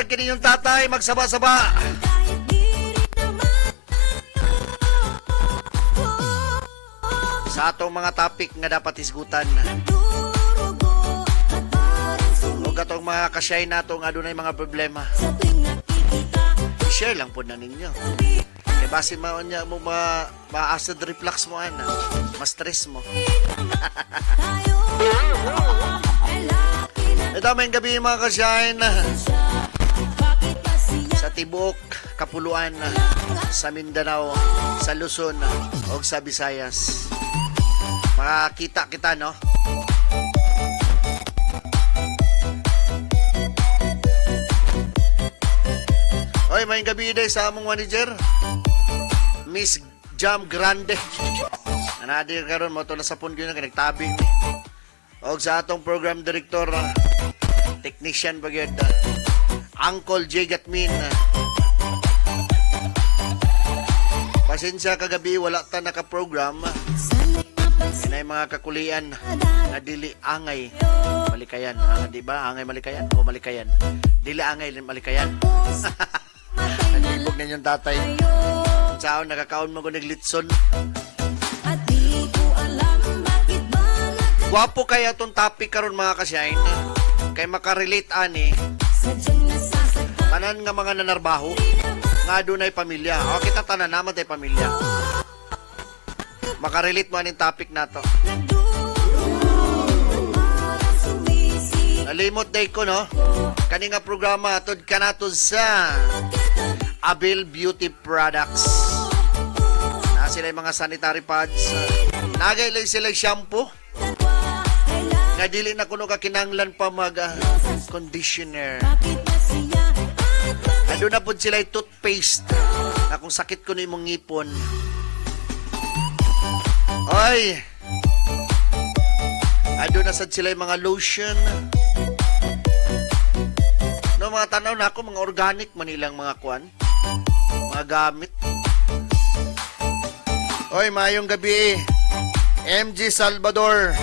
Buntag kini yung tatay, magsaba-saba. Sa atong mga topic nga dapat isgutan. O katong mga kasyay nato nga adunay mga problema. Share lang po na ninyo. Kaya base niya mo ma-acid reflux mo, ma-stress mo. Ito may gabi mga kasyahin sa Tibok, Kapuluan, sa Mindanao, sa Luzon, o sa Visayas. Makakita kita, no? Oy, may gabi day sa among manager, Miss Jam Grande. Anadir karon mo to na sapon gyud nga nagtabing ni. Og sa atong program director, technician bagyod, Uncle J Gatmin. Pasensya kagabi wala ta naka-program. Inay mga kakulian na dili angay malikayan. Di ba? Angay malikayan o malikayan? Dili angay malikayan. Nagibog na yung tatay. Saan nakakaon mo ko naglitson. Gwapo kaya itong topic karon mga kasyain. Kay makarelate ani. Tanan nga mga nanarbaho. Nga dunay pamilya. O kita tanan naman tayo pamilya. Makarelate mo aning topic na to. Nalimot day ko, no? Kani nga programa atod ka nato sa Abil Beauty Products. Na sila yung mga sanitary pads. Nagay lang sila shampoo. Nga dili na kuno ka kinanglan pa mag conditioner. Ando na po sila yung toothpaste. Na kung sakit ko na yung ngipon. Ay! Ando na sad sila yung mga lotion. No, mga tanaw na ako, mga organic manilang mga kwan. Mga gamit. Oy, mayong gabi. MG Salvador.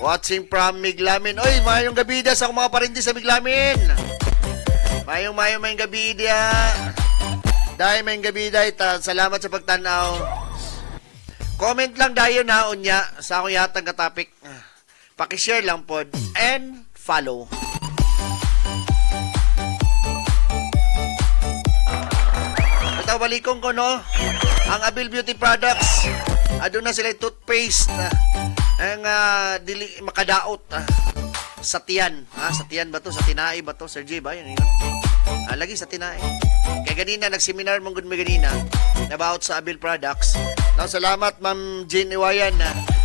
Watching from Miglamin. Oy, mayong gabi da sa akong mga parindi sa Miglamin. Mayong gabi dia. Dahil mayong gabi da. Salamat sa pagtanaw. Comment lang dayon na unya sa akong yatang katapik. Pakishare lang pod and follow. Ito balikong ko, no? Ang Abil Beauty Products. Adun na sila toothpaste. Ang dili makadaot. Sa tiyan. Sa tiyan ba to? Sa tinai ba to? Sir J ba? Yan yun. Lagi sa tinai. Kaya ganina, nag-seminar mong good may ganina about sa Abil Products. Now, salamat Ma'am Jean Iwayan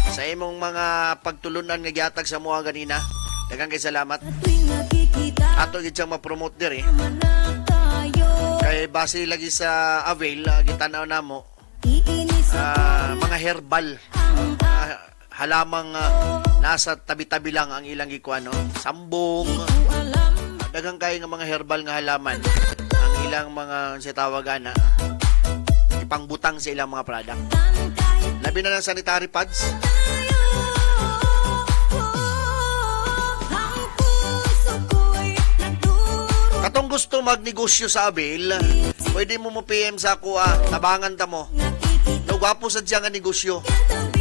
sa imong mga pagtulunan nga gihatag sa mga ganina. Daghang kay salamat. Ato gid siyang ma-promote diri. Kay base lagi sa Avail, gitanaw namo. Mga herbal. Halamang nasa tabi-tabi lang ang ilang gikuan, no? Sambong. Daghang kay nga mga herbal nga halaman. Ang ilang mga sitawagan ipangbutang sa ilang mga product. Labi na ng sanitary pads. Katong gusto magnegosyo sa Abil, pwede mo PM sa ako, tabangan ta mo. No, gwapo sa diyang negosyo.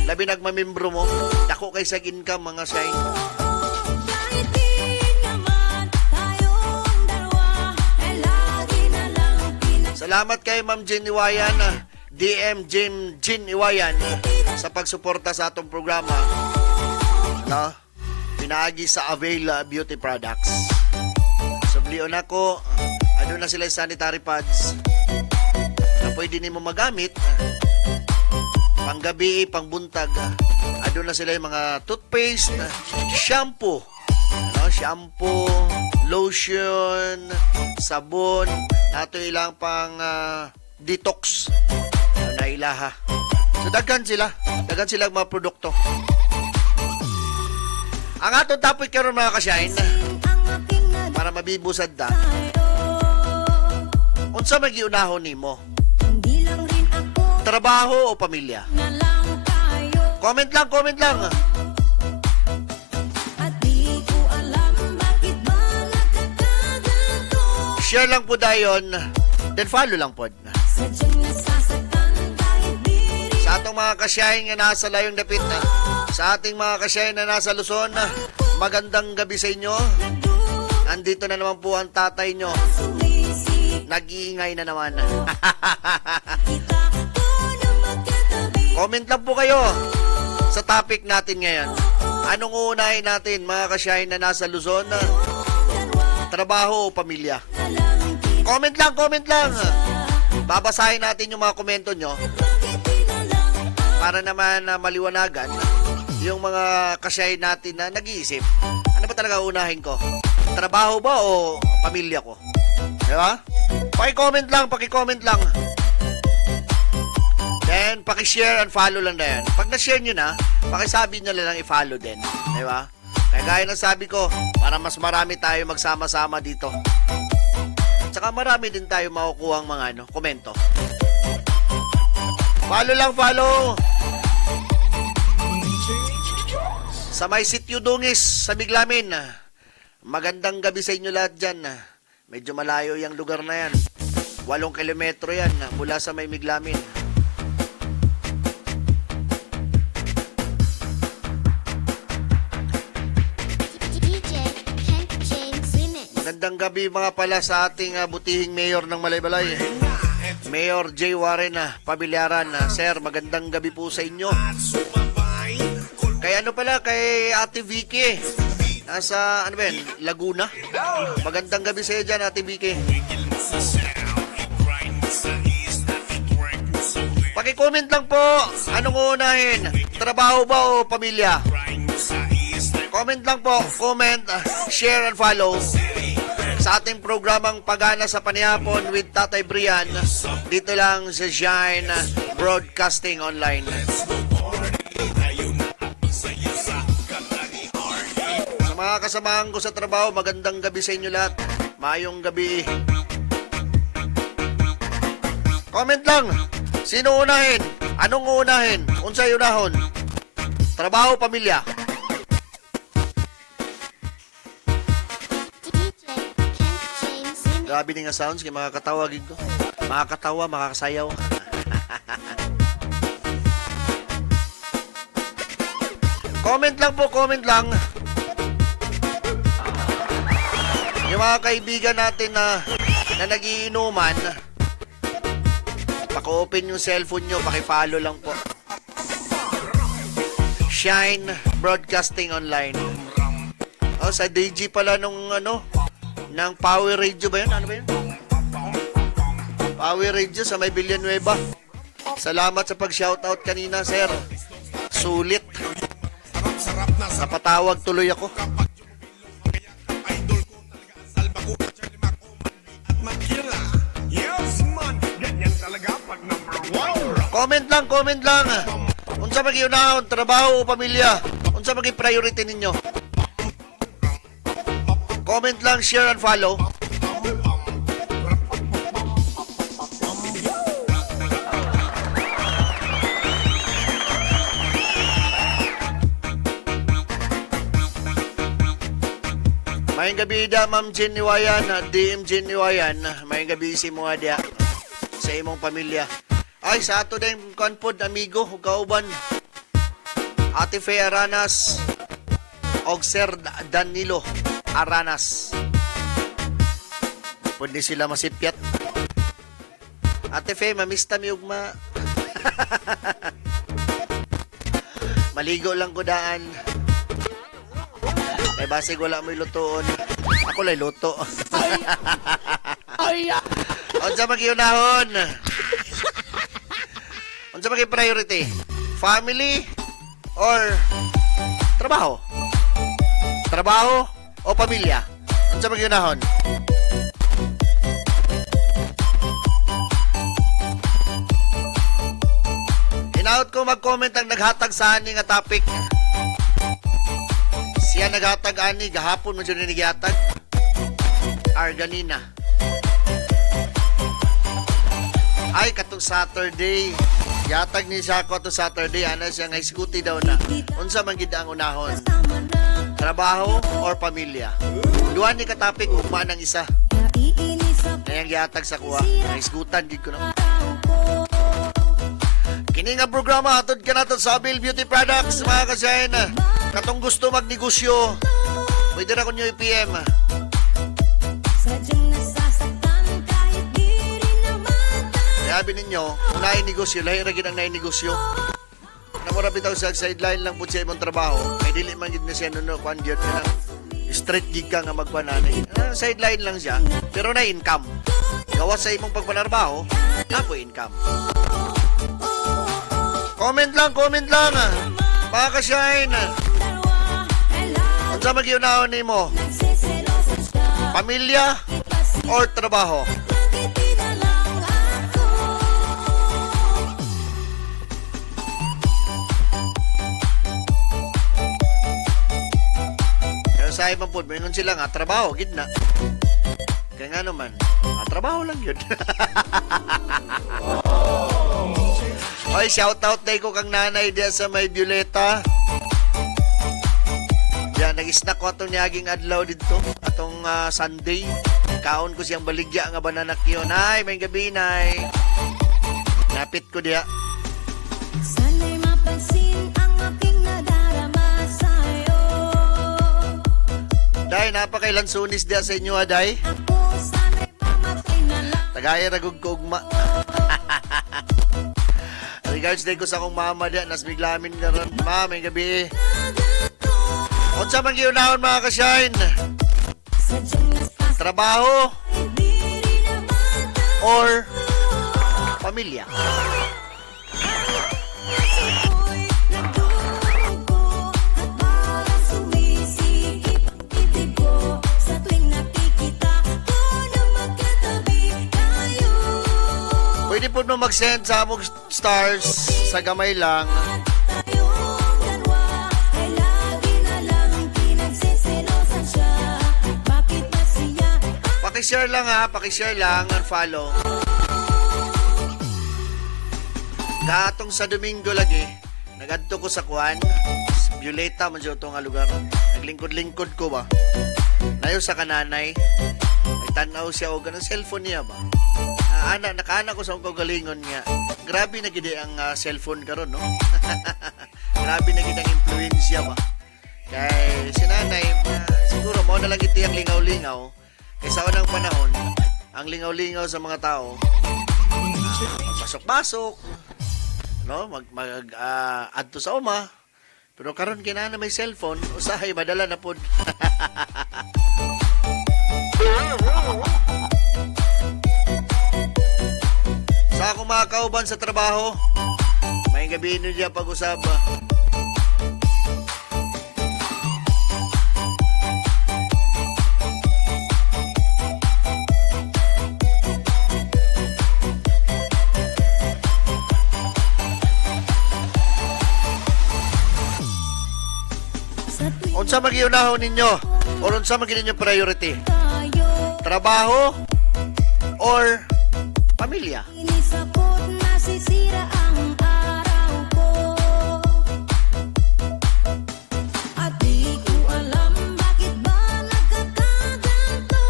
Labi nagmamembro mo, dako kay sa income mga shine. Salamat kay Ma'am Jean Iwayan, DM Jean Iwayan, sa pagsuporta sa atong programa. No? Pinaagi sa Avail Beauty Products. Sublion ako, ano na sila sanitary pads na pwede nimo magamit panggabi, pangbuntag. Ano na sila yung mga toothpaste, shampoo, shampoo, lotion, sabon, nato ilang pang detox na ilaha. So daghan sila mga produkto. Ang atong topic karon mga kasyain, para mabibusad ta, unsa magiunahon nimo? Trabaho o pamilya? Comment lang. Share lang po dayon, then follow lang po. Sa atong mga kasyahin nga nasa layong dapit na, sa ating mga kasyahin na nasa Luzon, magandang gabi sa inyo. Andito na naman po ang tatay nyo. Nag-iingay na naman. Comment lang po kayo sa topic natin ngayon. Anong uunahin natin, mga kasyahin na nasa Luzon? Trabaho o pamilya? Comment lang, comment lang. Babasahin natin yung mga komento nyo para naman maliwanagan yung mga kasyahin natin na nag-iisip. Ano ba talaga unahin ko? Trabaho ba o pamilya ko? Diba? Paki-comment lang. Then, paki-share and follow lang na yan. Pag na-share nyo na, pakisabi nyo lang i-follow din. Diba? Kaya gaya ng sabi ko, para mas marami tayo magsama-sama dito. Tsaka marami din tayo makukuha ang mga komento. Follow lang, follow! Sa may sityo Dungis, sa Biglamin. Magandang gabi sa inyo lahat dyan. Medyo malayo yung lugar na yan. 8 kilometro yan mula sa may Miglamin. Magandang gabi mga pala sa ating butihing mayor ng Malaybalay. Mayor J. Warren Pabilyaran. Sir, magandang gabi po sa inyo. Kay kay Ate Vicky. Nasa, Laguna. Magandang gabi sa iyo dyan, Ate Vicky. Paki-comment lang po. Anong uunahin? Trabaho ba o pamilya? Comment lang po. Comment, share and follow sa ating programang Pagana sa Panihapon with Tatay Brian. Dito lang sa Shine Broadcasting Online. Sa mga kasamahan ko sa trabaho, magandang gabi sa inyo lahat. Mayong gabi. Comment lang. Sino unahin? Anong unahin? Unsay unahon? Trabaho, pamilya? Grabe din nga sounds kaya makakatawagin ko. Makakatawa, makakasayaw. Comment lang po, comment lang. Yung mga kaibigan natin na nagiinuman, paki-open yung cellphone nyo, paki-follow lang po. Shine Broadcasting Online. Oh, sa DG pala nung ng Power Radio ba yun? Ano ba yun? Power Radio sa may Villanueva. Salamat sa pag-shoutout kanina, sir. Sulit. Napatawag tuloy ako. Comment lang. Unsa mag-iunahon, trabaho o pamilya? Unsa mag-priority ninyo? Comment lang, share and follow. Mayang gabi da, Ma'am Jen Niwayan, DM Jen Niwayan. Mayang gabi si mga dia sa imong pamilya. Ay, sa ato din, konpod, amigo, kauban. Ate Fe Aranas, og Sir Danilo Aranas. Pwede sila masipyat. Ate Fe, mamista mi ugma. Maligo lang ko daan. May basig wala mo'y lutoon. Ako lay luto. Unsa mag-iunahon? Unsa mag-priority? Family or trabaho? Trabaho o pamilya? Unsa mag-iunahon? Hinaut ko mag-comment ang naghatag sa ani nga topic. Siya naghatag ani gahapon mo siya ninigihatag. Arganina. Ay katong Saturday. Yatag ni siya ko to Saturday. Ana siya nga iskuti daw na. Unsa man gid ang unahon? Trabaho or pamilya? Duha ni ka topic ugma nang isa. iyang gihatag sa kuha. Naisgutan gid ko na. Kini nga programa atod ka nato sa Abil Beauty Products mga kasayan. Katong gusto magnegosyo, pwede na ko nyo i-PM. Sabi ninyo, unahin negosyo, lahi ragin ang nainegosyo. Namura bitaw sa sideline lang po siya imong trabaho. May dili man gid na siya nuno kwan gyud na straight gig ka nga magpananay. Sideline lang siya, pero na income. Gawas sa imong pagpanarbaho, na po income. Comment lang. Mga kasyahin. Kung sa mag-iunahon ni mo, pamilya or trabaho? Kaya sa ibang po, mayroon sila nga, trabaho, gitna. Kaya nga naman, trabaho lang yun. Oy, shoutout na ko kang nanay diya sa may Violeta. Diyan, nag-snack ko atong niyaging adlaw dito. Atong Sunday. Kaon ko siyang baligya nga bananak yun. Ay, may gabi, nay. Napit ko diya. Sana'y mapansin ang aking nadarama sa'yo. Day, napakailan sunis diya sa inyo, Day. Ako sana'y mamatay na lang. Tagaya ragog ko ugma. Regards day ko sa akong mama diya. Nasbiglamin na ron. Ma, may gabi. O sa mga giunahon mga kasyайн? Trabaho or pamilya? Pwede po mo mag-send sa among stars sa gamay lang. Pakishare lang ha, pakishare lang and follow. Katong sa Domingo lagi, nagadto ko sa Kuan, Violeta man siya nga lugar. Naglingkod-lingkod ko ba? Nayo sa kananay, nagtanaw siya o ganang cellphone niya ba? Nakaana ko sa akong kagalingon nga. Grabe na gid ang cellphone karon, no? Grabe na gid ang influensya ba? Kay si nanay, siguro mo na lang iti ang lingaw-lingaw. Kay sa unang panahon, ang lingaw-lingaw sa mga tao, magpasok-pasok, no? Adto sa uma. Pero karon kinana may cellphone, usahay madala na pud. Sa akong mga kauban sa trabaho, may gabi nyo dyan pag-usap. Unsa magiunahon ninyo? O unsa magin ninyo priority? Trabaho or pamilya? Inisapot nasisira ang araw ko. At di ko alam bakit ba nagkakaganto.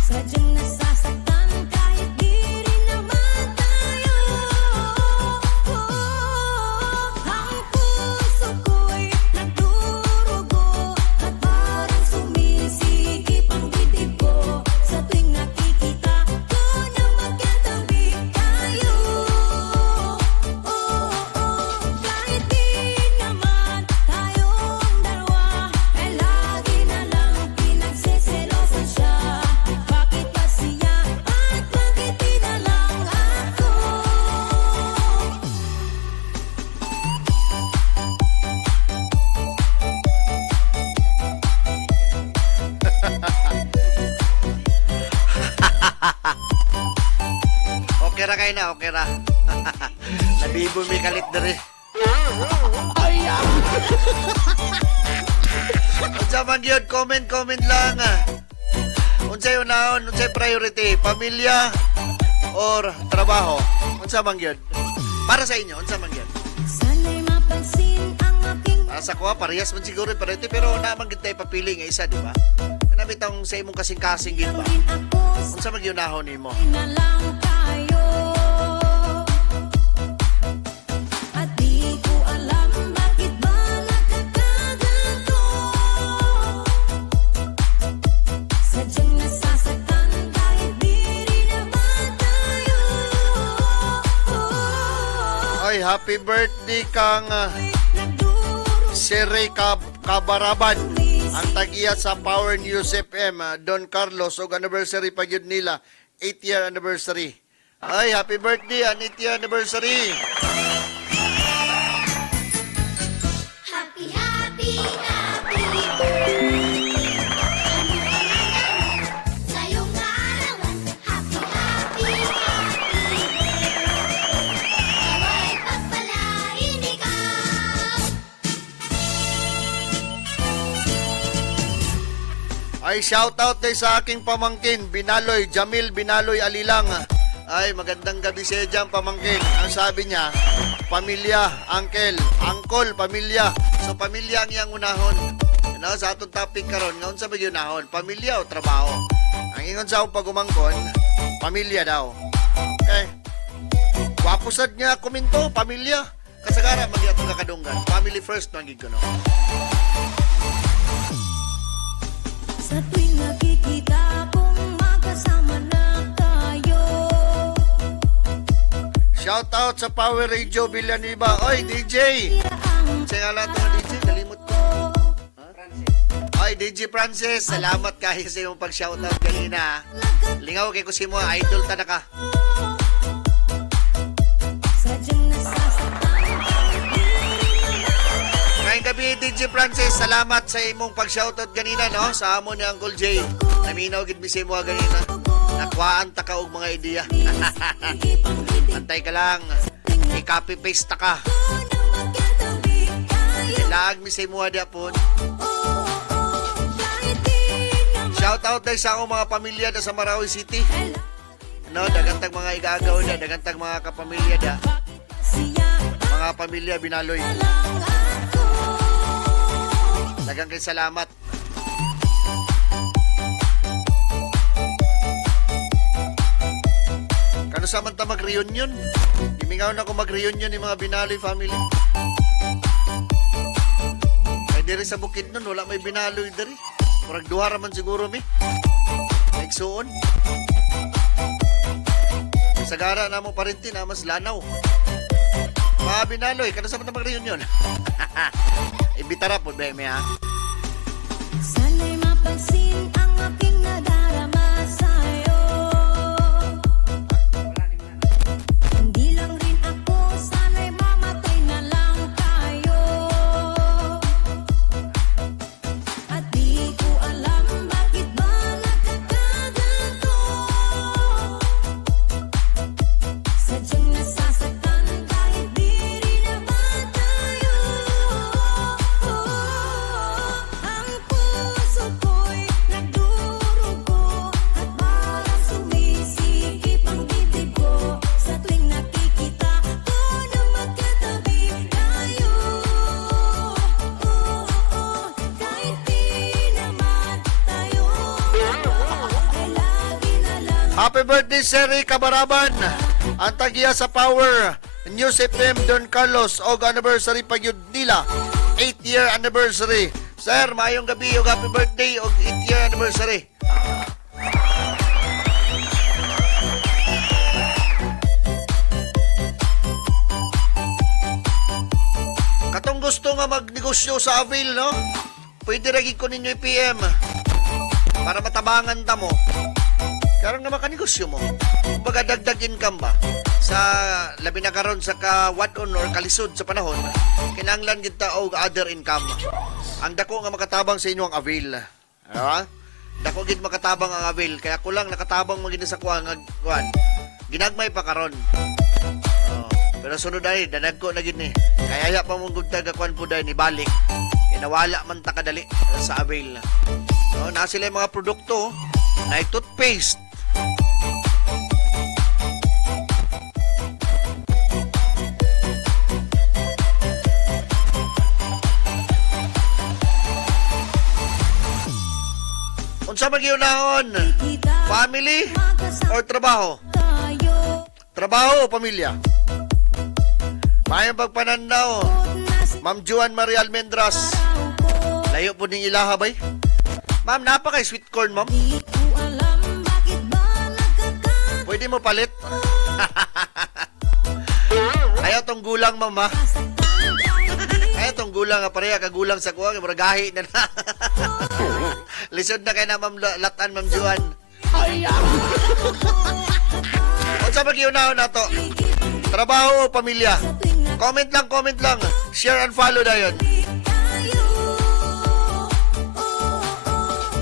Sadyang nasasaktan kahit di rin naman tayo. Ang puso ko'y nagdurugo at parang sumisikip ang dibdib ko. Sa tuwing nakikita ko na magkatabi tayo. Kahit di naman tayong dalawa, ay lagi na lang pinagseselosan siya. Bakit ba siya at bakit di na lang ako? Okay ra kayo na, okay ra. Nabibo may kalit na rin. Unsa man yun, comment lang. Unsay unahon, unsay priority, pamilya or trabaho? Unsa man yun? Para sa inyo, unsa man yun? Sana'y mapansin ang aking Para sa kuha, parehas man siguro yung priority, pero naman kita ipapili nga isa, di ba? Kana bitang sa imong kasing-kasing gid ba? rin ako Unsa magyunahon nimo? na lang tayo. At di ko alam bakit ba nagkakaganto. Sadyang nasasaktan kahit di rin naman tayo. Ay, happy birthday kang Nagduro Siri Kabaraban. Ang tagiya sa Power News FM, Don Carlos, og anniversary pa yun nila, 8th year anniversary. Ay, happy birthday, an 8th year anniversary. Happy, happy, happy birthday. Sa iyong kaarawan. Happy, happy, happy birthday. Nawa'y pagpalain ikaw. Ay, shoutout din sa aking pamangkin, Binaloy, Jamil Binaloy Alilang. Ay, magandang gabi sa iyo dyan, pamangkin. Ang sabi niya, pamilya, uncle, pamilya. So, pamilya ang iyang unahon. Sa atong topic karon, ngayon sa bagyo unahon, pamilya o trabaho? Ang ingon sa akong pagumangkon, pamilya daw. Okay? Wapusad niya komento, pamilya. Kasagara, mag atong kakadunggan. Family first, magig ko, no? Sa tuwing nakikita kong magkasama na tayo. Shoutout sa Power Radio Villanueva. Oy, DJ! Ang Saya nga lang ito, DJ. Kalimot ko. Oy, DJ Francis. Salamat kayo sa iyong pag-shoutout kanina. Lingaw kay Kusimo. Idol ta na ka. sadyang nasasaktan kahit di rin naman. Ngayong gabi, DJ Francis. Salamat sa imong pag-shoutout kanina, no? Sa amon ni Uncle Jay. Naminaw gid mi sa imo ganina. Nakwaan ta ka og mga ideya. Antay ka lang. I-copy-paste ta ka. Laag mi sa imo ada pon. Shoutout tayo sa akong mga pamilya na sa Marawi City. No, dagantag mga igagaw na, dagantag mga kapamilya da. Mga pamilya Binaloy. Dagang kay salamat. Kano sa man ta mag-reunion? Imingaw na ko mag-reunion ni mga Binaloy family. Ay diri sa bukid nun, wala may Binaloy diri. Murag duha raman siguro mi. Naigsuon. Sagara na mo parinti na mas lanaw. Mga Binaloy, kano sa man ta mag-reunion? Ibitara po, Beme, ha? Sana'y mapansin ang aking nadarama sa'yo. Hindi lang rin ako, sana'y mamatay na lang tayo. At di ko alam bakit ba nagkakaganto. Sadyang nasasaktan kahit di rin naman tayo. Ang puso ko'y nagdurugo at parang sumisikip ang bibig ko sa tuwing nakikita ko na magkatabi tayo. Kahit di naman tayo ay lagi na lang. Happy birthday, Siri Kabaraban! Ang tagiya sa Power News FM Don Carlos og anniversary pa yun nila. 8th year anniversary. Sir, mayong gabi og happy birthday og 8th year anniversary. Katong gusto nga magnegosyo sa Avail, no? Pwede ragig ko ninyo i-PM para matabangan ta mo. Karon nga makanegosyo mo. Kumbaga dagdag income ba? Sa labi na karon sa kawadon or kalisod sa panahon, kinahanglan gid ta og other income. Ang dako nga makatabang sa inyo ang Avail. Ha? Dako gid makatabang ang Avail, kaya ko lang nakatabang magid sa kuan. Ginagmay pa karon. Oh, pero sunod ay danag ko na gid ni. Kaya ya pa mong gudtag kuan po dai ni balik. Kinawala man ta kadali sa Avail. No, na sila yung mga produkto, na toothpaste. Unsa magyunahon? kita Family magkasama or trabaho? tayo. Trabaho o pamilya? Mayang pagpananaw. Na si Ma'am Juan Maria Almendras. araw ko, Layo po ning ilaha bay. Ma'am, napakay sweet corn, ma'am. di ko alam bakit ba nagkakasaktan. Pwede mo palit? Ayaw tong gulang, ma'am, ha? Ayaw tong gulang, ha? Pareha ka gulang sa kuha. Maragahi na na. Lisod na kayo na, ma'am, latan, ma'am Juan. O sa mag-iunaw na to? Trabaho o pamilya? Comment lang. Share and follow na yun.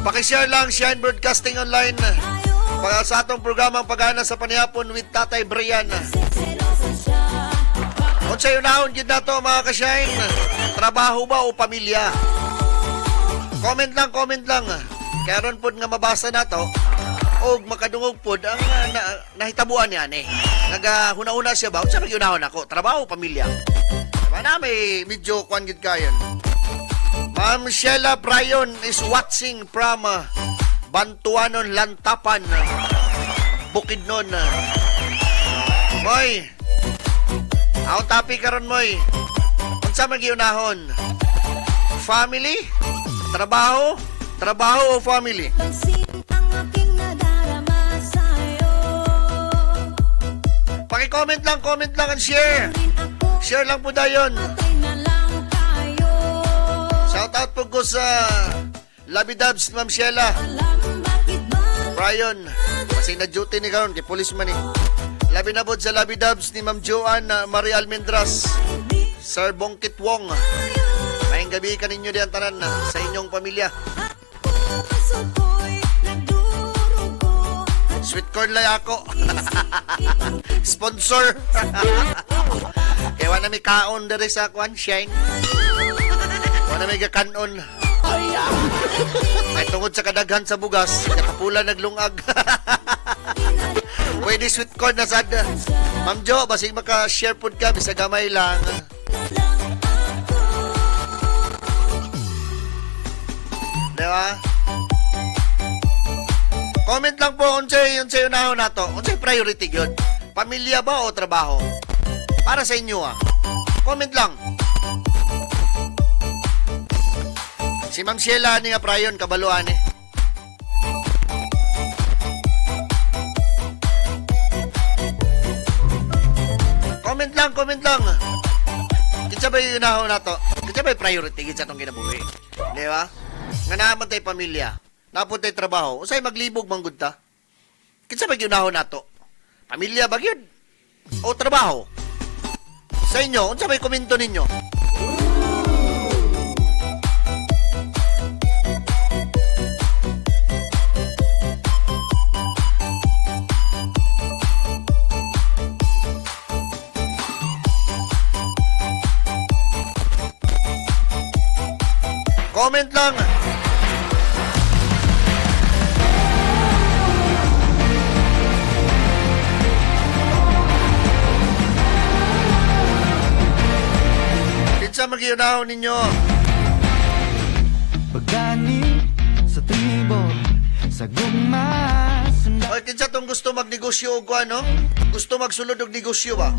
Pakishare lang, Shine Broadcasting Online. Para sa atong programang Paghana sa Panihapon with Tatay Brian. Kung sa'yo naon yun na to, mga ka-Shine, trabaho ba o pamilya? Comment lang. Kaya ron po nga mabasa na to, o makadungog po ang nahitabuan niya ni. Naghuna-una siya ba? Kung saan yunahon ako? Trabaho o pamilya? Diba na may medyo kuhan gid kayon. Ma'am Sheila Bryan is watching from Bantuanon, Lantapan, Bukidnon. Moy, ako tapi karon moy. Unsa man gihunahon? Family? Trabaho o family? Pansin ang aking nadarama sa'yo. Paki-comment lang and share. Rin ako, Share lang po dayon. patay na lang tayo. Shout out po ko sa Labi Dubs ni Ma'am Sheila Alam bakit ba Bryan. Kasi na-duty ni karon kay policeman eh. Labi na po sa Labi Dubs ni Ma'am Joan Maria Almendras. di Sir Bongkit Wong. Mayang gabi ka ninyo diyan tanan sa inyong pamilya. puso ko'y nagdurugo at Sweet corn lang ako. Sponsor. Kaya wala may kaon dere sa Kwan Shine. Wala may gakanon. Ay tungod sa kadaghan sa bugas, nakapula naglungag. Pwede sweet corn na sad. Ma'am Jo, basig maka-share food ka, bisa gamay lang. Diba? Comment lang po unsay unahon nato. Unsay priority gyud? Pamilya ba o trabaho? Para sa inyo Comment lang. Si Ma'am Sheila ni nga prayon kabaluan eh. Comment lang. Kinsa ba yung unahon nato? Kinsa ba yung priority kinsa tong kinabuhi? Di ba? Nga naman tayo pamilya. Napon tayo trabaho. Usay maglibog manggod ta. Kinsa ba yung unahon nato? Pamilya ba yun? O trabaho? Sa inyo, unsa ba yung komento ninyo? Comment lang. Kinsa magyunahon ninyo? Pagani sa tribo, sa gugma, sunda. O kinsa tong gusto magnegosyo og ano? Gusto magsulod og negosyo ba?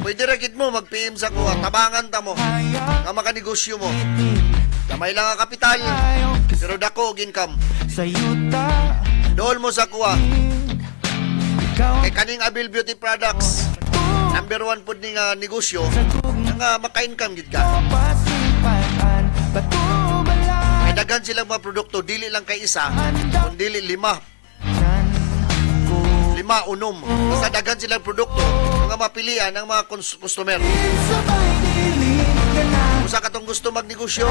Pwede ra gid mo mag-PM sa kuha, tabangan ta mo nga makanegosyo mo. Gamay lang ang kapital, pero dako og income. Sa yuta, Dool mo sa kuha. ikaw Kay kaning Abil Beauty Products, number 1 pud ni nga negosyo, nga maka-income gid ka. pasipaan, batubala, May daghan silang mga produkto, dili lang kay isa, kundi 5 ko. unom. Basta daghan silang produkto, nga mapilian ang mga customer. Sabay dilim ka na, Kung sa katong gusto magnegosyo,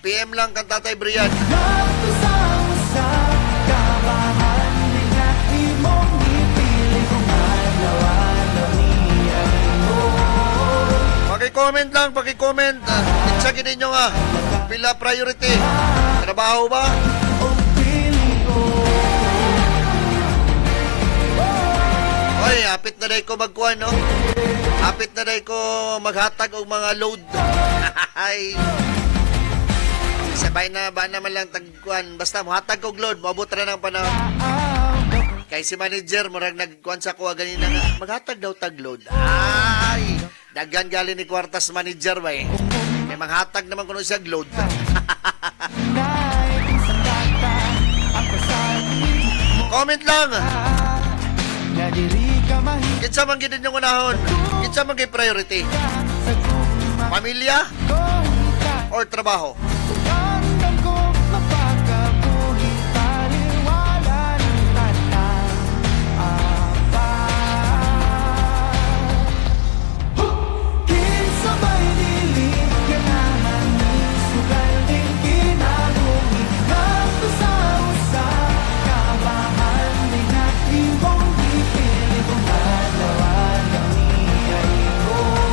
PM lang kang Tatay Brian. nagtusama sa kabahan, di nga imong ipili kung alaw-alawian mo. Paki-comment. Kinsa gid ninyo nga pila priority? Trabaho ba? O pili ko. Oy, hapit na day ko magkuhan, no? Hapit na day ko maghatag og mga load. Ay. Sabay na ba naman lang tagkuan. Basta muhatag og load, maabot ra ng panahon. Kay si manager, murag nagkuan sa kuha ganina nga, maghatag daw tag-load. Ay, daghan galing ni kwartas manager ba eh. May manghatag naman kuno siya load. Comment lang. Kinsa man gid yung unahon? Kinsa man gid priority? Pamilya or trabaho?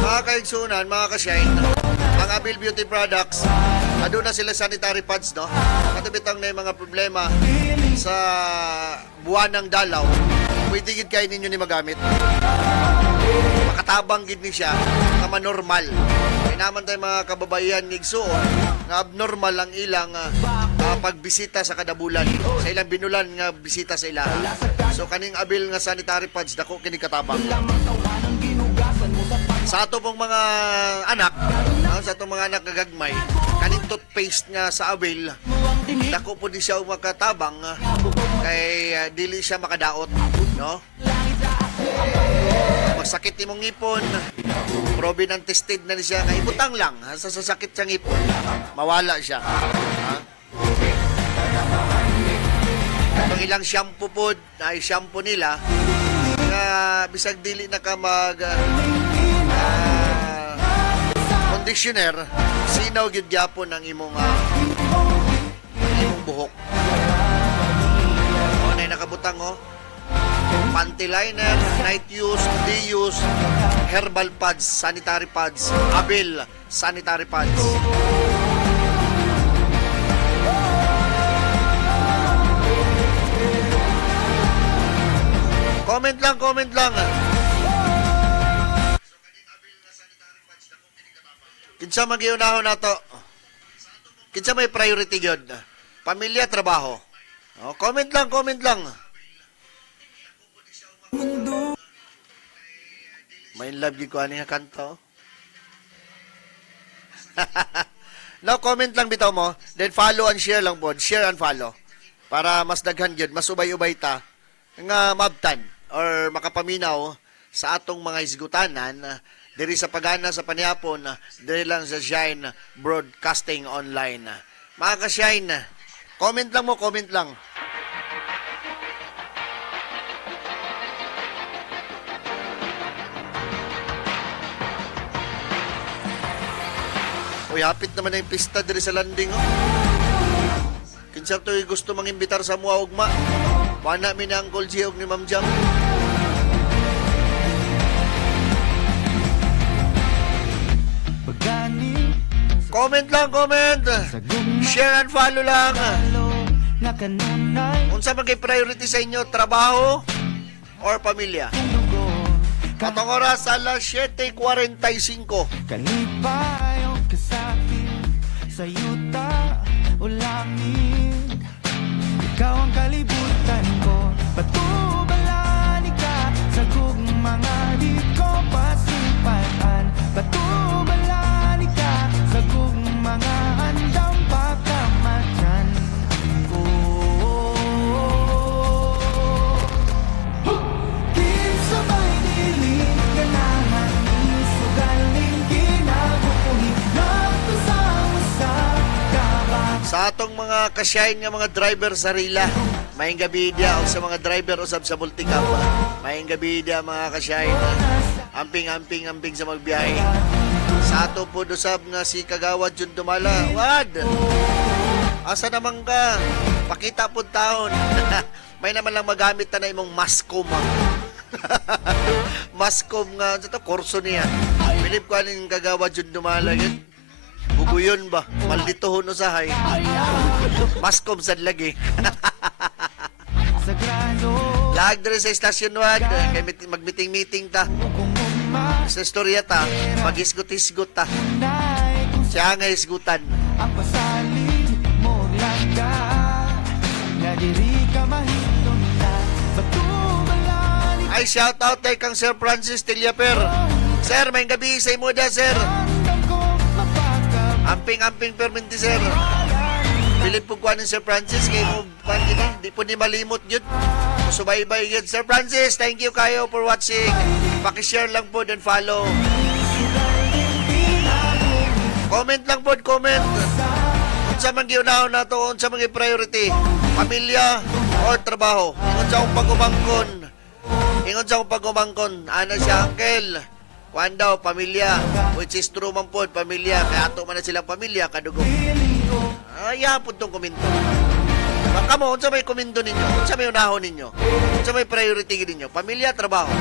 Mga kaigsunan, mga ka-shine, ang Abil Beauty Products, aduna sila sanitary pads, no? Katibitang na yung mga problema sa buwan ng dalaw, pwede gid kayo ninyo ni magamit. Makatabang gid ni siya, na manormal. Kaya naman tayo mga kababaihan nigsuon, nga abnormal ang ilang pagbisita sa kada bulan. Sa ilang binulan nga bisita sa ila. So kaning Abil nga sanitary pads, dako kini katabang. Sa ato pong mga anak, sa atong mga anak gagagmay, kaning toothpaste nga sa Abil, dako po di siya makatabang kay dili siya makadaot, no? Magsakit imong ngipon, probe ng tested na ni siya, kay ibutang lang sa sasakit sa ngipon, mawala siya. Ha? Itong ilang shampoo po, ay shampoo nila, nga bisag dili na ka mag conditioner, sinaw gyud gyapon ang imong buhok. O nay nakabutang panty liner, night use, day use, herbal pads, sanitary pads, Abil sanitary pads. Comment lang, comment lang. Kinsa magiunahon nato? Kinsa may priority gyud? Pamilya, trabaho. Comment lang, comment lang. May love gyud ko ani nga kanto. No, comment lang bitaw mo. Then follow and share lang po. Share and follow. Para mas daghan gyud, mas ubay-ubay ta nga mabtan or makapaminaw sa atong mga isgutanan diri sa pagana sa panihapon, diri lang sa Shine Broadcasting Online. Mga ka-Shine, comment lang mo, comment lang. Uy, hapit naman na yung pista diri sa landing, Kinsa to'y gusto mangimbitar sa mua ugma. Wana mi na Uncle G og ni Ma'am Jam. Comment lang, comment. Share and follow lang. Unsa man kay priority sa inyo, trabaho or pamilya? Katong oras alas 7:45. Kanibayo ka sa'kin sa yuta o langit. Ikaw ang kalibutan ko, patubalan ka sa mga di ko pasipatan. Patubalan ka sa mga andang pagkamatyan ko. Kinsabay dilim ka naman, isugaling kinabuhi nagpasama sa kabang. Sa atong mga ka-Shine nga mga driver sa Rila, maayong gabi dia o sa mga driver usab sa Multicam. Maayong gabi dia mga ka-Shine. Amping sa magbiyahe. Sa ato po usab nga si Kagawad Jun Dumala. Wad! Asa naman ka? Pakita po taon. May naman lang magamit na imong mascom. Mascom nga, ito kurso niya. Pilip ko aning Kagawad Jun Dumala. Bubuyon ba? Malditohon o sahay. Mascom sa lagi. Lag dere sa istasyon wad. Kay magmeeting-meeting ta. Sa istorya ta, mag-isgot-isgot ta. Siya nga isgutan. Ang pasaling diri ka mahigdontan. Batumalan Ay, shout out kay kang Sir Francis Tillaper. Sir, may gabi sa imo da, sir. ikandang ko mapagkab. Amping-amping perminti, sir. Pilit po kuha ni Sir Francis kay mo pangina, di po ni malimot yun. Subaybay yun. Sir Francis, thank you kayo for watching. Pakishare lang po and follow. Comment lang po, comment. Unsa man giunahon nato, unsa man gi priority, pamilya or trabaho. Ingon sa akong pagumangkon. Ingon sa akong pagumangkon, ana siya uncle. Kuan daw pamilya, which is true man po, pamilya. Kaya ato man na silang pamilya kadugong. Ay, po tong komento. Baka mo, unsa may komento ninyo? Unsa may unahon ninyo? Unsa may priority ninyo? Pamilya, trabaho.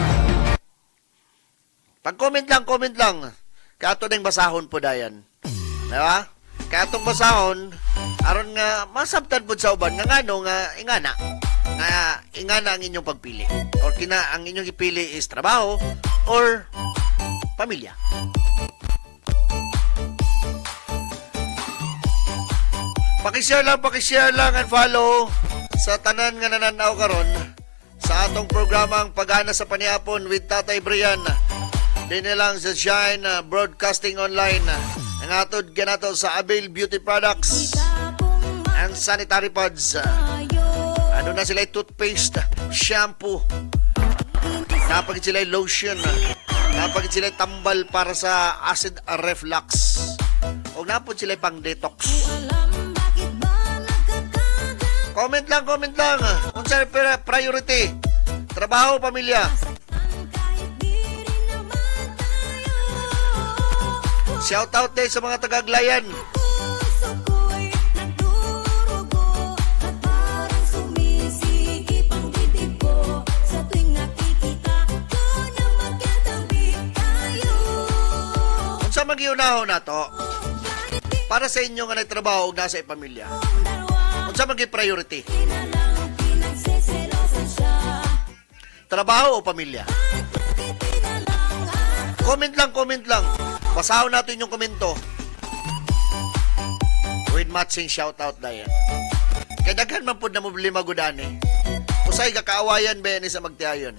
Pag-comment lang. Kaya ito nang basahon po dayan. Diba? Kaya itong basahon, aron nga, masabtan po sa uban, nga ngano, nga ingana. Nga ingana ang inyong pagpili. Or ang inyong ipili is trabaho or pamilya. Pakishare lang and follow sa tanan nga nananaw karon sa atong programang Pagana sa Paniapon with Tatay Brian. Dini lang sa Shine Broadcasting Online. Ang atod ganato sa Abil Beauty Products and Sanitary Pads. Ano na sila toothpaste, shampoo, napagid sila lotion, napagid sila tambal para sa acid reflux. O napod sila pang detox. Comment lang. Unsa priority? Trabaho, pamilya. Shout out din sa mga taga-Aglayan. Puso ko'y nagdurugo at parang sumisigip ang bibig ko sa tuwing nakikita ko na magkatabi tayo. Unsa magiunahon nato? Para sa inyo nga nagtrabaho ug nasa pamilya. Unsa magi priority? Pinagseselosan siya. Trabaho o pamilya? Comment lang. Basahon natin yung komento. With matching shoutout na yan. Kaya daghan man po na mo lima gudani. Usay kakaawayan ba yan sa magtiayon?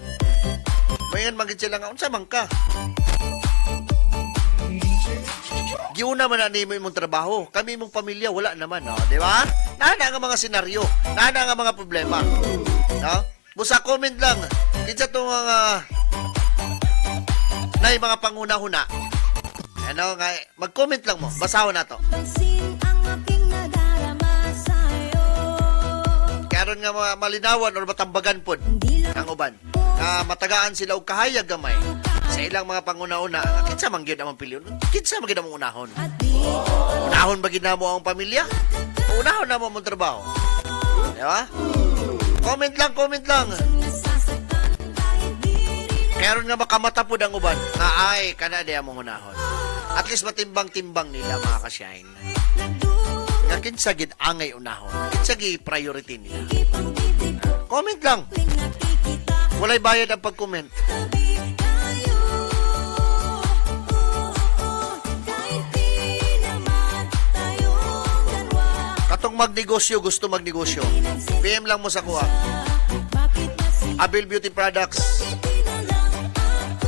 Mayan magit sila nga, unsa man ka? Giuna man na nimo imong trabaho. Kami imong pamilya, wala naman, no? Di ba? Nana nga mga senaryo. Nana nga mga problema. No? Busa comment lang. Kinsa itong mga na mga panguna-huna. Ano nga, mag-comment lang mo. Basahon na to. Pansin ang aking nadarama sa'yo. Karon nga malinawan or matambagan pod Hindi lang ang uban. Matagaan sila og kahayag gamay sa ilang mga panguna-una. Kinsa man gyud ang piliyon? Kinsa man gyud ang unahon? at di ko Unahon ba gid namo ang pamilya? O unahon namo ang trabaho? Di ba? Comment lang. nasasaktan kahit di rin Karon nga makamata pod ang uban. Nga ay kana di among unahon. At least matimbang-timbang nila mga ka-shine. nagdurugo Nga kinsa gid angay unahon? Kinsa gid priority nila? ang bibig ko Comment lang. tuwing nakikita Walay bayad ang pag-comment. tabi tayo. Kahit di naman tayong dalawa. Katong magnegosyo, gusto magnegosyo. PM lang mo sa kuha. Bakit ba siya Abil Beauty Products. pinalang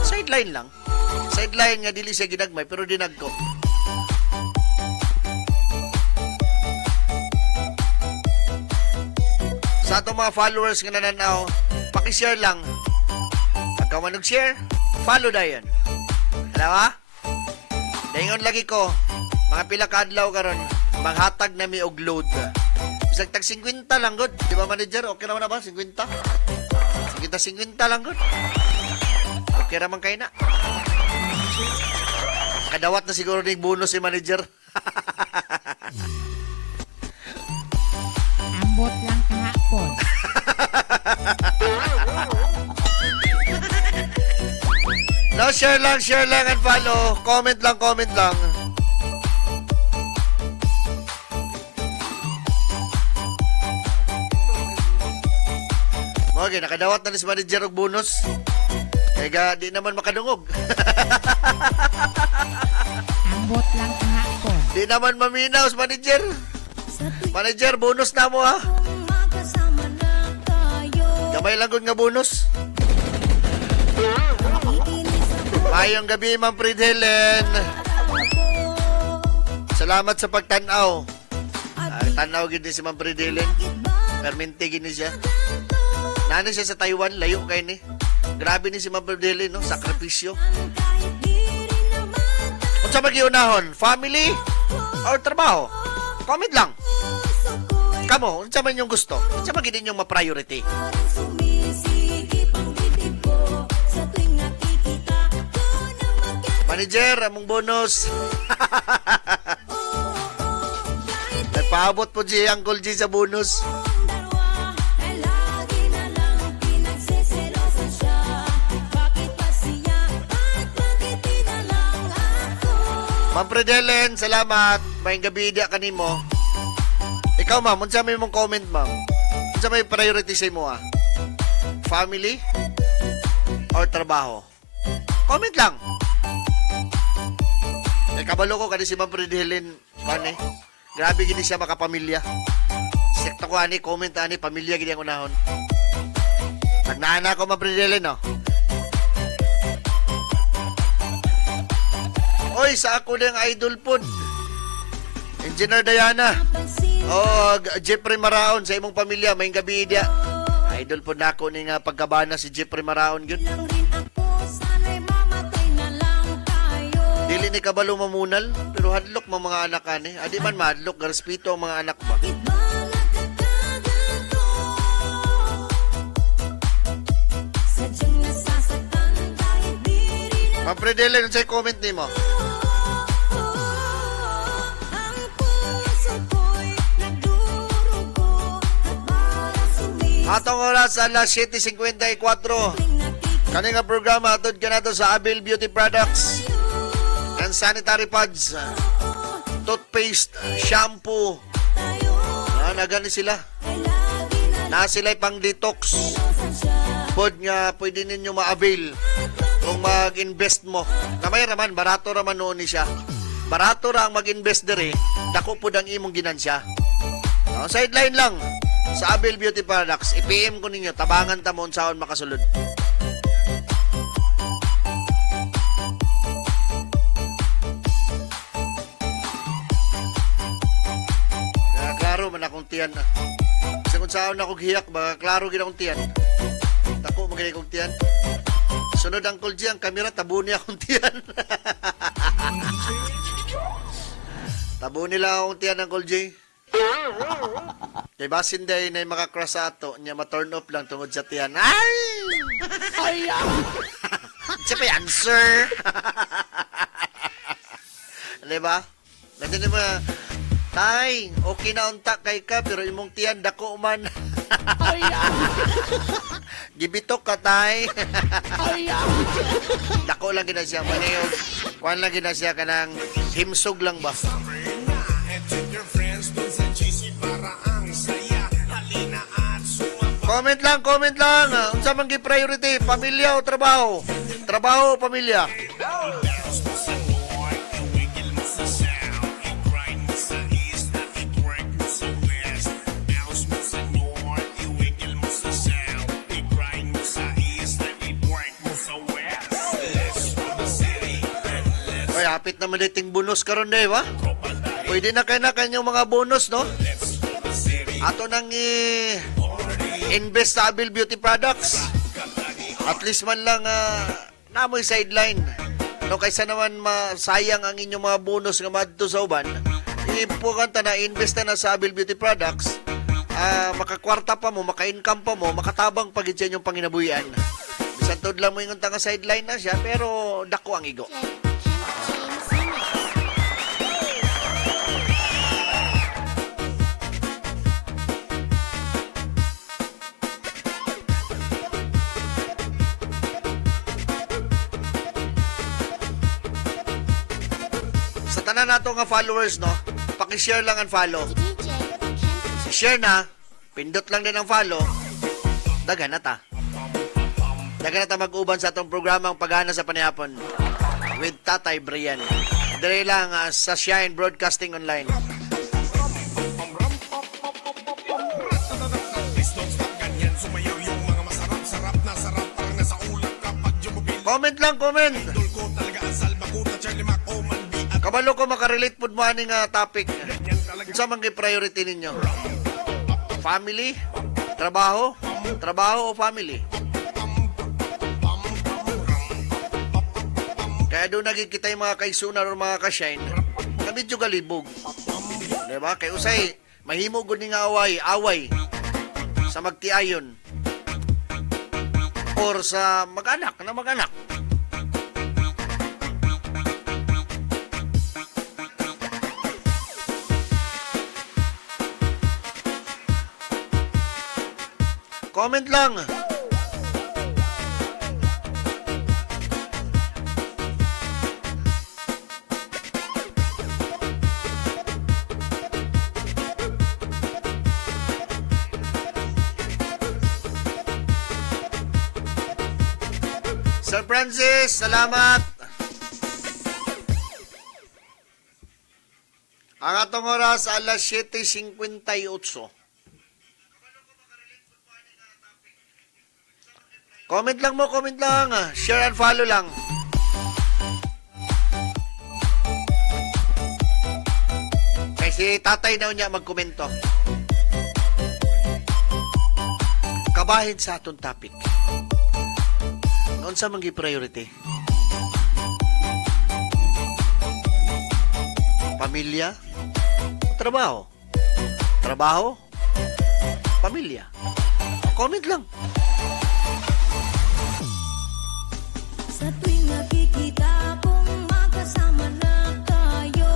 Sideline lang. Sideline nga dili siya ginagmay pero dinagko. Sa atong mga followers nga nananaw, paki-share lang. Pagka man nag-share, follow dayon. Alam ba? Daingon lagi ko, mga pila ka adlaw karon, manghatag na mi og load. Bisag tag 50 lang gud. Di ba manager? Okay naman na ba? 50? 50 lang gud. Okay naman kayo na. Kadawat na siguro ng bonus si manager. Ambot lang kahapon. No, share lang and follow. Comment lang. Okay, nakadawat na ni si manager og bonus. Kaya di naman makadungog. Ambot lang kahapon. Di naman maminaw si manager. sa tuwing Manager, bonus na mo ha. magkasama Gamay lang gud nga bonus. Mayong gabi, Ma'am Fred Helen. Salamat sa pagtanaw. Tanaw gid ni si Ma'am Fred Helen. Permente gid ni siya. Nani siya sa Taiwan, layo kay ni. Grabe ni si Ma'am Fred Helen, no? Sakripisyo. Unsa magiunahon? Family or trabaho? Comment lang. Kamo, unsa man yung gusto? Unsa man gid inyong ma-priority? Manager, among bonus. Nagpaabot po si Uncle G sa bonus. Ma'am Fredelen, salamat. May gabi dia kanimo. Ikaw, ma'am, unsa may mong comment, ma'am? Unsa may priority sa imo, ah? Family or trabaho? Comment lang. Kabalo ko kani si Ma'am Fredelen, man eh. Grabe gini siya makapamilya. Sekto ko ani, comment ani, pamilya gini ang unahon. Nagnana ko Ma'am Fredelen, no? Oy, sa ako ng idol pod. Engineer Diana. Oh, Jeffrey Maraon sa imong pamilya, may gabi dia. Idol pod nako ni nga pagkabana si Jeffrey Maraon gyud. Dili ni kabalo mamunal, pero hadlok mga anak ani. Adi man madlok, garespeto ang mga anak ba. Ma'am Fredelen, unsay comment nimo? Atong oras alas 7:54. Kani nga programa atod kanato sa Abel Beauty Products and sanitary pads, toothpaste, shampoo. Nagani sila. Na sila pang detox. Pod nga pwede ninyo ma-avail kung mag-invest mo. Kamay raman, barato raman noon ni siya. Barato ra ang mag-invest dere, dako pod ang imong ginansya. Sideline lang sa Abel Beauty Products. I-PM ko ninyo, tabangan ta mo unsaon makasulod. Klaro man akong tiyan na. Kasi kung saan akong hiyak, baka klaro gina akong tiyan. Tako, magiging akong tiyan. Sunod ang G, ang kamera, tabuni akong tiyan. Tabuni lang akong tiyan ng G. Kay basin day na yung makakross sa ato, niya ma-turn off lang tungod sa tiyan. Ay! Ay! Siya pa yan, sir! Diba? Nandiyan mo, Tay, okay na unta kay ka, pero imong tiyan, dako man. Gibitok ka, Tay. Dako lang gina siya, manayog. Kuhan lang gina siya ka ng himsog lang ba? Comment lang. Unsa man gi priority, pamilya o trabaho? Trabaho o pamilya? Oy, hapit na maliting bonus karon day, ba? Pwede na kayo na kanyang mga bonus, no? Ato nang invest sa Abel Beauty Products. At least man lang namoy sideline. No, kaysa naman masayang ang inyong mga bonus nga madto sa uban, ipukanta na invest na sa Abel Beauty Products. Makakwarta pa mo, maka-income pa mo, makatabang pagid sa inyong panginabuhian. Bisan tod lang mo yung nga sideline na siya, pero dako ang igo. Tanan nato nga followers, no? Paki-share lang ang follow. Share na, pindot lang din ang follow. Dagan na ta. Dagan na ta mag-uban sa atong programang Paghana sa Panihapon with Tatay Brian. Dire lang sa Shine Broadcasting Online. Comment lang, comment. Kabalo ko makarelate po mo aning topic. Unsa man kay priority ninyo? Family? Trabaho? Trabaho o family? Kaya doon nagkikita yung mga kaisunan o mga kasyайн na medyo galibog. Diba? Kaya usay, mahimo gud ni nga away sa magtiayon or sa mag-anak na mag-anak. Comment lang. Sir Francis, salamat. Ang atong oras alas 7:58. Comment lang mo, comment lang. Share and follow lang. Kasi tatay na niya magkomento. Kabahin sa atong topic. Noon sa mga priority? Pamilya? Trabaho? Trabaho? Pamilya? Comment lang. Sa tuwing nakikita kong magkasama na tayo.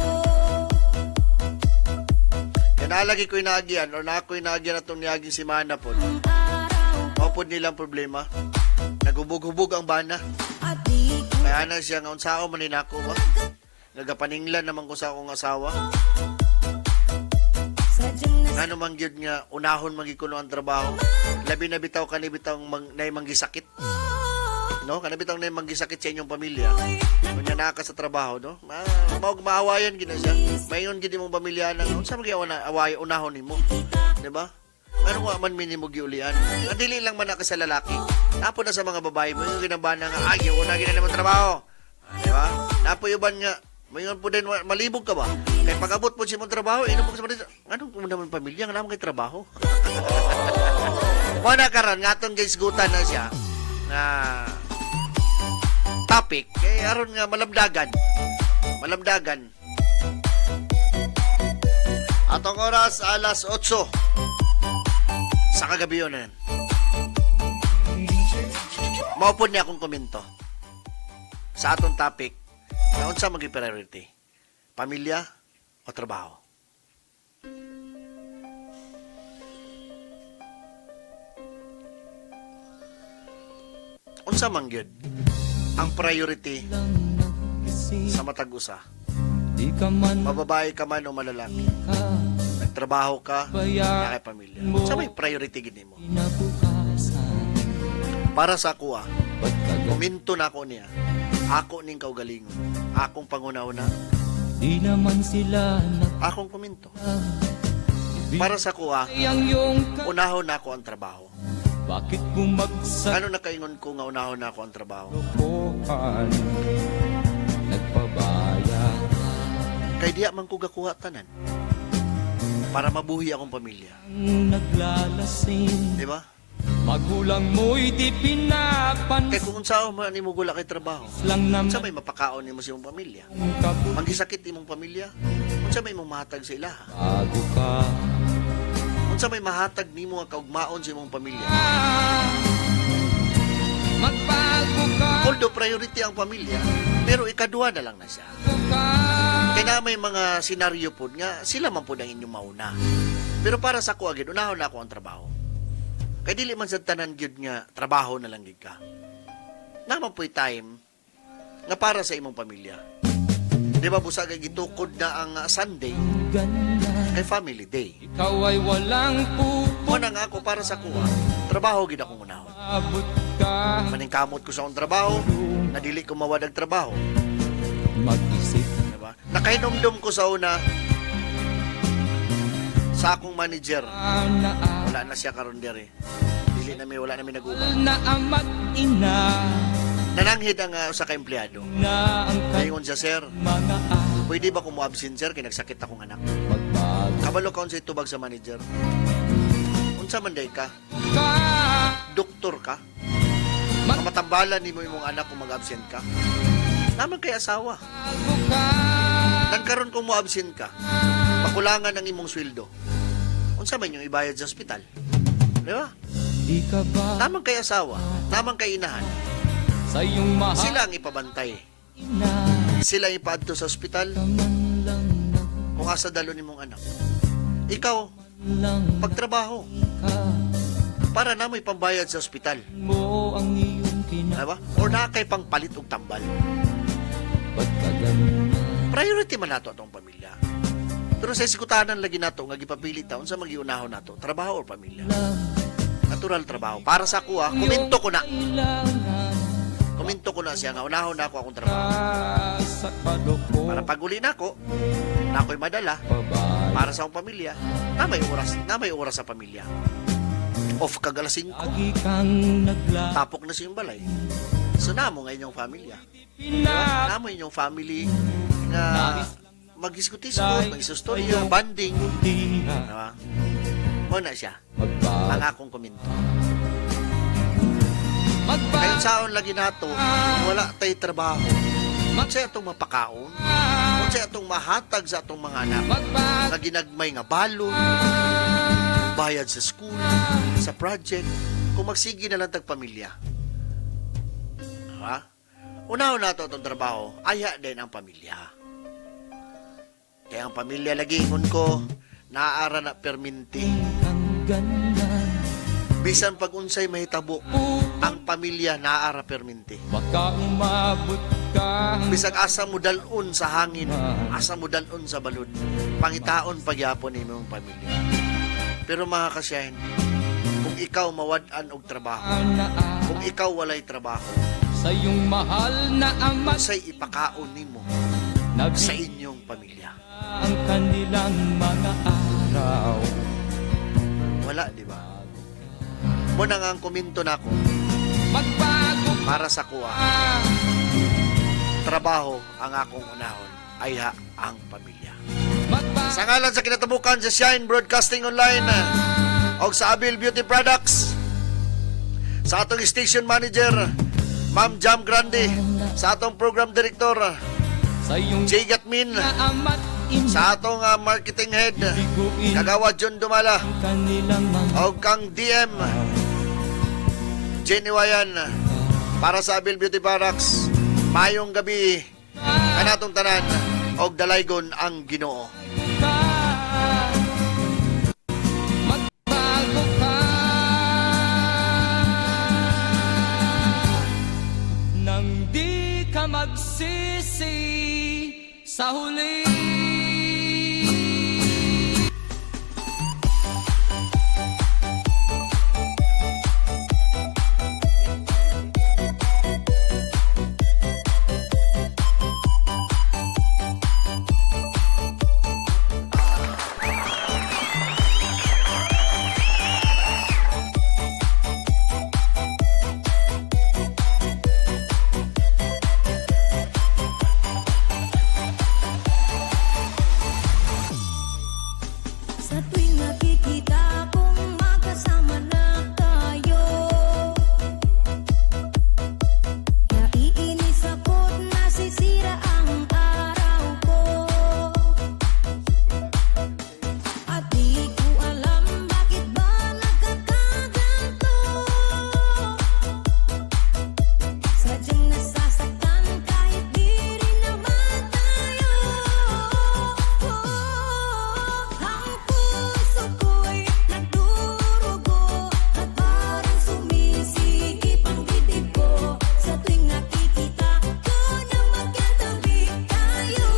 Kaya nalagi ko inaagyan o na ako inaagyan na itong niaging si Mana po. Ang araw Mapod nilang problema. Nagubog-hubog ang bana. at di ko Kaya na siya nga unsao man ako ba? Nagapaninglan naman ko sa akong asawa. sadyang nasa Ano man gyud nga unahon magikuno ang trabaho. Labi na bitaw kanibitaw nay manggisakit. No, kanibitaw nay manggisakit sa inyong pamilya. Kunya naa ka sa trabaho, no? Maog maawayan gina siya. Mayon gid imong pamilya nang unsa man gyud away unahon nimo, di ba? Ano nga man minimo giulian. Ang dili lang man na ka sa lalaki. Napo na sa mga babae mo yung ginabana nga ay una gina naman trabaho. Di ba? Napo uban nga mayon po din malibog ka ba? Kay pag-abot po sa imong trabaho, ino po sa mga anong kung naman pamilya nga naman kay trabaho. Muna karon nga atong gisgutan na siya na topic kay aron nga malamdagan. Malamdagan. Atong oras alas 8 sa kagabi yun. Maupod niya akong komento sa atong topic na unsa maging priority? Pamilya o trabaho? Unsa man gyud ang priority sa matag usa? Di ka man Mababae ka man o malalaki? Nagtrabaho ka, nakay pamilya. Unsa may priority gid nimo? kinabukasan. Para sa ako Ba't ka kuminto na ako niya. Ako ning kaugalingon. Akong pangunauna, di naman sila akong kuminto. Para sa kuha, nakayang yung unahon na ako ang trabaho. bakit bumagsak Ano nakaingon ko nga unahon na ako ang trabaho? lokohan? Nagpabaya Kay diya man ko gakuha tanan. Para mabuhi akong pamilya. ang naglalasing. Di ba? Magulang mo'y di Kay pinapansin kung saan man nimo gula kay trabaho, lang naman unsa may mapakaon nimo sa imong pamilya? kabut Manggisakit imong pamilya? Unsa may imong mahatag sa ilaha? bago ka. Unsa may mahatag nimo nga kaugmaon sa imong pamilya? Magbago ka, Although priority ang pamilya, pero ikaduha na lang na siya. Kaya na may mga senaryo po nga sila man po ang inyong mauna. Pero para sa ko agad, unahon na ako ang trabaho. Kaya dili man sa tanan gyud nga trabaho na lang gid ka. Naman po'y time nga para sa imong pamilya. Di ba busag ay gitukod na ang Sunday ganda. kay family day. Ikaw ay walang pupo, Muna nga ako para sa kuha, trabaho gid akong unahon. abot ka. Maningkamot ko sa akong trabaho, na dili ko mawadag trabaho. Mag-isip Diba? Nakainomdom ko sa una sa akong manager. na Wala na siya karon dere. Dili na may wala na may nag-uban. na ama't ina. Nananghid ang usa ka empleyado. Na ang Dayon siya, sir, mga pwede ba ko mo absent, sir, kay nagsakit akong anak? magbago Kabalo ka unsay tubag sa manager. Unsa man day ka? ka. Doktor ka? Matambalan nimo imong anak kung mag-absent ka? Naman kay asawa. Nang karon kung mo absent ka, pakulangan ang imong sweldo. Unsa man yung ibayad sa ospital? Di ba? Di ka ba Naman kay asawa, naman kay inahan. sa iyong mahal Sila ang ipabantay. na Sila ang ipaadto sa ospital man lang kung asa dalo nimong anak. Ikaw, lang pagtrabaho ka para na may pambayad sa ospital. mo ang iyong Di ba? Or na kay pangpalit og tambal. kinapagkaganda. Priority man nato atong pamilya. Pero sa isikutanan lagi nato nga gipapili taon sa magiunahon nato, trabaho or pamilya. Natural trabaho. Para sa ako kuminto ko na. Kailangan Kuminto ko na siya nga unahon na ako akong trabaho. sa kadoko Para pag-uli na ako, na ako'y madala babae para sa akong pamilya, na may oras sa pamilya. Off kag alas 5, lagi kang nagla tapok na siyang balay. So namo nga inyong pamilya. pinag Namo inyong family nga mag-iskutis-ko, mag-isostorya, banding. Diba? Muna siya, ang magbago akong komento. Kaya saon lagi nato, wala tay trabaho. Unsay atong mapakaon? Unsay atong mahatag sa atong mga anak? Nga ginagmay nga balon, bayad sa school, sa project, kung magsigi na lang tag pamilya. Ha? Unahon nato atong trabaho, aya din ang pamilya. Kaya ang pamilya lagi ingon ko, naaara na perminti. ang ganda Bisan pag unsay mahitabo, ang pamilya naaara perminti. baka umabot ka Bisag asa mo dalon sa hangin, asa mo dalon sa balod, pangitaon pagyapon ni imong pamilya. Pero mga kasyahin, kung ikaw mawad-an og trabaho, na kung ikaw walay trabaho, sa iyong mahal na ama unsay ipakaon nimo sa inyong pamilya? ang kanilang mga araw Wala, di ba? Muna nga ang komento nako magbago para sa kuha. Trabaho ang akong unahon, ay ang pamilya. magbago Sa ngalan sa kinatabukan sa Shine Broadcasting Online o sa Abil Beauty Products, sa atong station manager, Ma'am Jam Grande, sa atong program director, sa iyong Jay Gatmin, na ama't ina sa atong marketing head, biguin Kagawa John Dumala, kanilang mga o kang DM, Jenny Wayan, para sa Abil Beauty Products, mayong gabi, kanatong tanan, og dalaygon ang Ginoo. magbago ka nang di ka magsisi sa huli. Sa tuwing nakikita kong magkasama na tayo, naiinis ako't nasisira ang araw ko. At di ko alam bakit ba nagkakaganto. Sadyang nasasaktan kahit di rin naman tayo. Ang puso ko'y nagdurugo at parang sumisigip ang bibig ko sa tuwing nakikita ko na magkatabi tayo.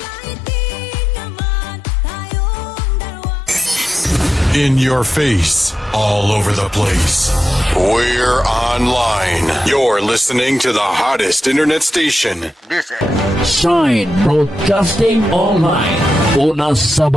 Kahit di naman tayong dalawa. In your face, all over the place. We're online. You're listening to the hottest internet station. This is Shine Broadcasting Online. Una sa